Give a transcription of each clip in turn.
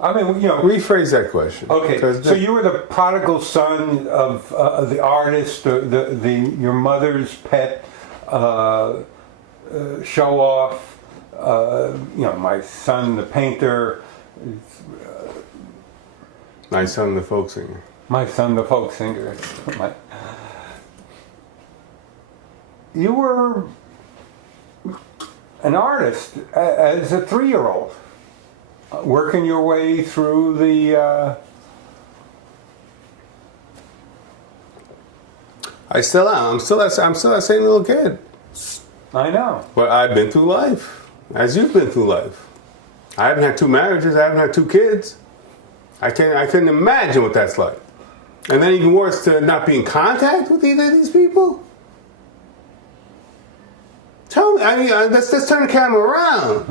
I mean, rephrase that question. Okay, so you were the prodigal son of the artist, your mother's pet show off. My son, the painter. My son, the folk singer. My son, the folk singer. You were an artist as a 3-year-old, working your way through the. I still am. I'm still that same little kid. I know. But I've been through life, as you've been through life. I haven't had 2 marriages. I haven't had 2 kids. I couldn't imagine what that's like. And then even worse, to not be in contact with either of these people. Tell me, let's turn the camera around.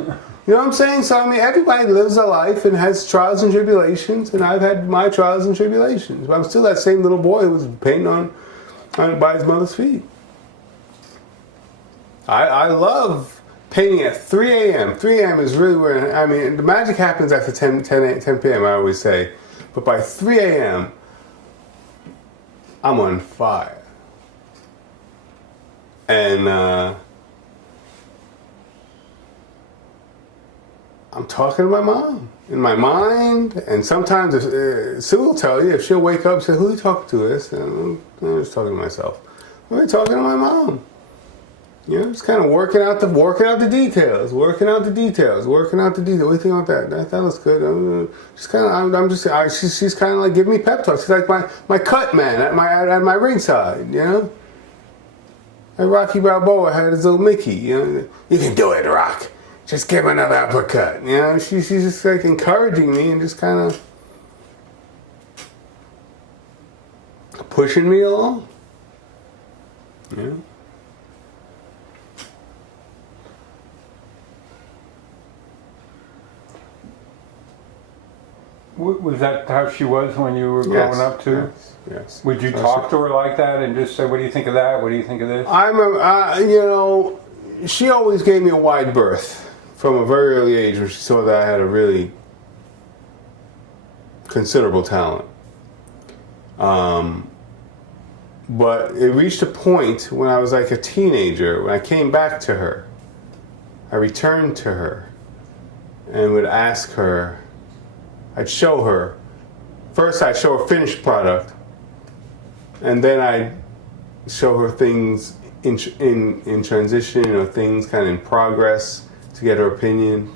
You know what I'm saying? So, everybody lives a life and has trials and tribulations, and I've had my trials and tribulations. But I'm still that same little boy who was painting by his mother's feet. I love painting at 3 a.m. 3 a.m. is really where, the magic happens after 10 p.m., I always say. But by 3 a.m., I'm on fire. And I'm talking to my mom in my mind. And sometimes Sue will tell you, if she'll wake up and say, who are you talking to? I'm just talking to myself. I'm talking to my mom. Just kind of working out the details. What do you think about that? That looks good. She's kind of like giving me pep talks. She's like my cut man at my ringside. Like Rocky Balboa had his little Mickey. You can do it, Rock. Just give him another uppercut. She's just like encouraging me and just kind of pushing me along. Was that how she was when you were growing up too? Yes. Would you talk to her like that and just say, "What do you think of that? What do you think of this?" She always gave me a wide berth from a very early age when she saw that I had a really considerable talent. But it reached a point when I was like a teenager, when I came back to her, I returned to her and would ask her, I'd show her. First I'd show her finished product, and then I'd show her things in transition, things kind of in progress to get her opinion.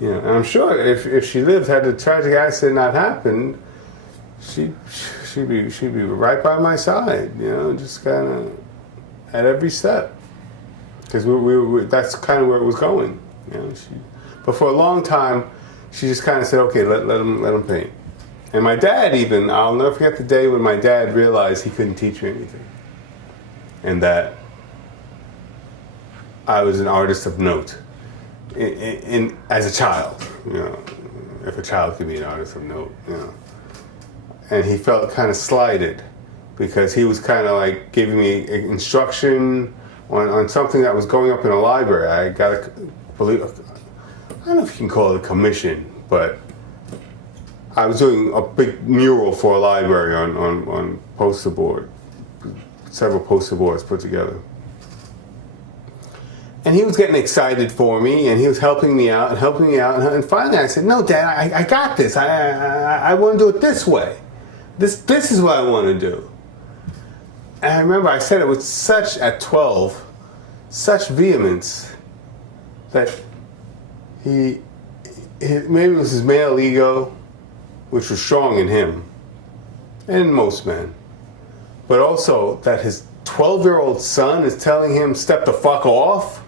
And I'm sure if she lived, had the tragic accident not happened, she'd be right by my side, just kind of at every step, because that's kind of where it was going. But for a long time, she just kind of said, okay, let him paint. And my dad even, I'll never forget the day when my dad realized he couldn't teach me anything. And that I was an artist of note as a child, if a child could be an artist of note, And he felt kind of slighted because he was kind of like giving me instruction on something that was going up in a library. I got I don't know if you can call it a commission, but I was doing a big mural for a library on poster board, several poster boards put together. And he was getting excited for me, and he was helping me out. And finally I said, no, Dad, I got this. I want to do it this way. This is what I want to do. And I remember I said it with at 12, such vehemence that maybe it was his male ego, which was strong in him, and in most men, but also that his 12-year-old son is telling him, step the fuck off.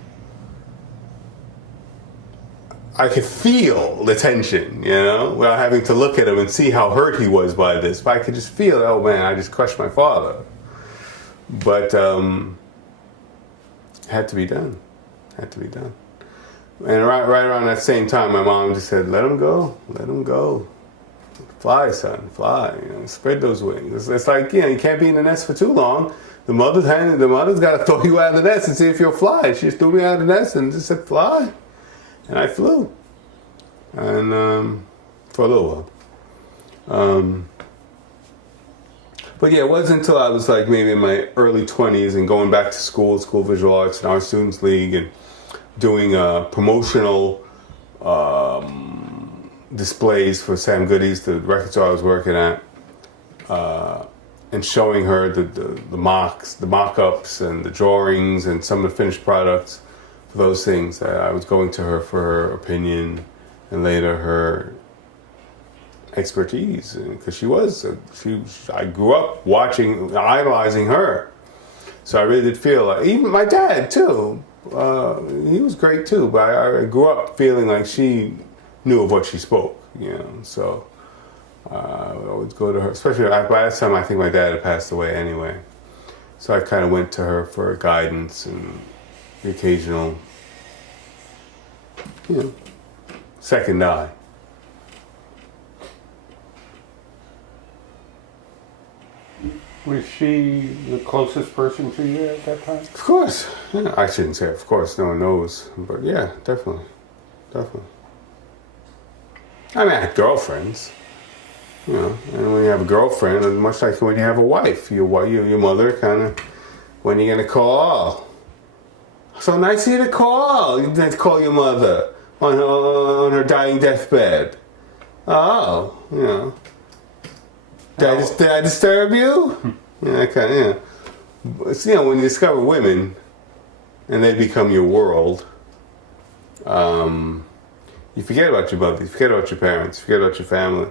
I could feel the tension, without having to look at him and see how hurt he was by this. But I could just feel, oh man, I just crushed my father. But had to be done. And right around that same time, my mom just said, let him go. Fly, son, fly. Spread those wings. It's like, you can't be in the nest for too long. The mother's got to throw you out of the nest and see if you'll fly. She just threw me out of the nest and just said, fly. And I flew. And for a little while. But yeah, it wasn't until I was like maybe in my early 20s and going back to school Visual Arts and Art Students League, and doing promotional displays for Sam Goody's, the record store I was working at, and showing her the mock-ups and the drawings and some of the finished products for those things. I was going to her for her opinion and later her expertise, because I grew up idolizing her. So I really did feel like, even my dad too, he was great too, but I grew up feeling like she knew of what she spoke, so I would always go to her, especially by that time I think my dad had passed away anyway. So I kind of went to her for guidance and the occasional, second eye. Was she the closest person to you at that time? Of course. Yeah, I shouldn't say of course, no one knows. But yeah, definitely. I mean, I had girlfriends. And when you have a girlfriend, much like when you have a wife, your mother kind of, when are you going to call? So nice of you to call. You didn't call your mother on her dying deathbed. Oh, Did I disturb you? Yeah, kind of. It's, when you discover women and they become your world, you forget about your mother, you forget about your parents, you forget about your family,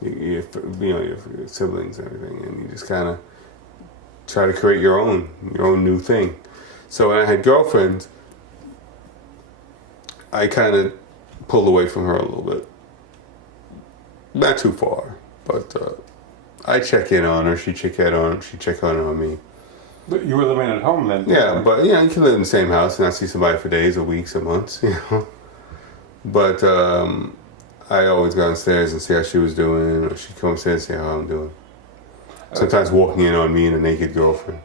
your siblings and everything, and you just kind of try to create your own new thing. So when I had girlfriends, I kind of pulled away from her a little bit. Not too far, but I check in on her, she check in on me. But you were living at home then? Yeah, but you can live in the same house and not see somebody for days or weeks or months, But I always go downstairs and see how she was doing, or she'd come upstairs and see how I'm doing. Sometimes walking in on me and a naked girlfriend.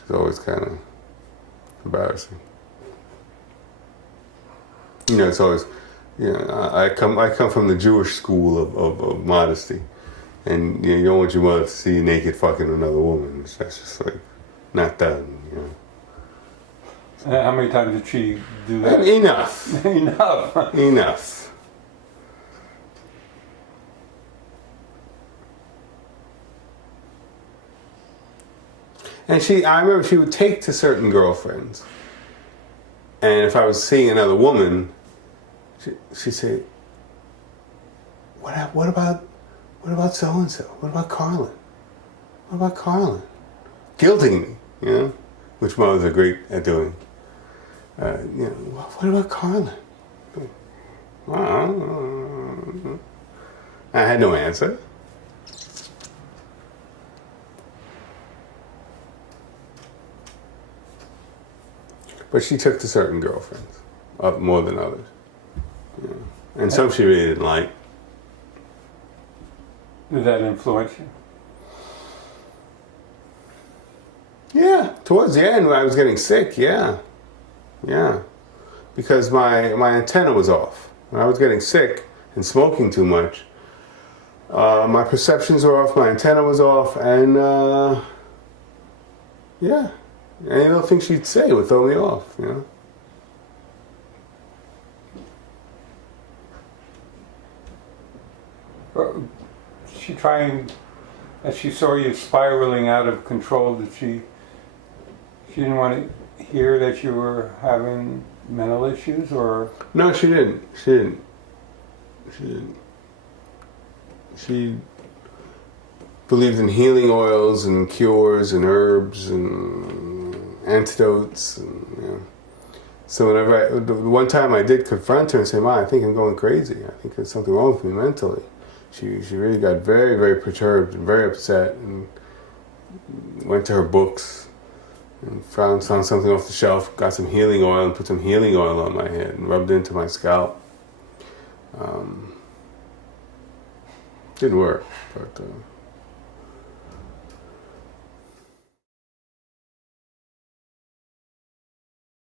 She's always kind of embarrassing. It's always, I come from the Jewish school of modesty. And you don't want your mother to see you naked fucking another woman. That's just like not done. How many times did she do that? Enough. Enough. And I remember she would take to certain girlfriends, and if I was seeing another woman, she'd say, "What about so-and-so? What about Carlin? What about Carlin?" Guilting me, which mothers are great at doing. What about Carlin? I had no answer. But she took to certain girlfriends, up more than others. And some she really didn't like. Did that influence you? Yeah, towards the end when I was getting sick, yeah. Because my antenna was off. When I was getting sick and smoking too much, my perceptions were off, my antenna was off, and any little thing she'd say would throw me off, She trying, as she saw you spiraling out of control, did she didn't want to hear that you were having mental issues, or? No, she didn't. She believed in healing oils and cures and herbs and antidotes. And, So whenever the one time I did confront her and say, "Ma, I think I'm going crazy. I think there's something wrong with me mentally." She really got very, very perturbed and very upset, and went to her books and found something off the shelf, got some healing oil and put some healing oil on my head and rubbed it into my scalp. Didn't work, but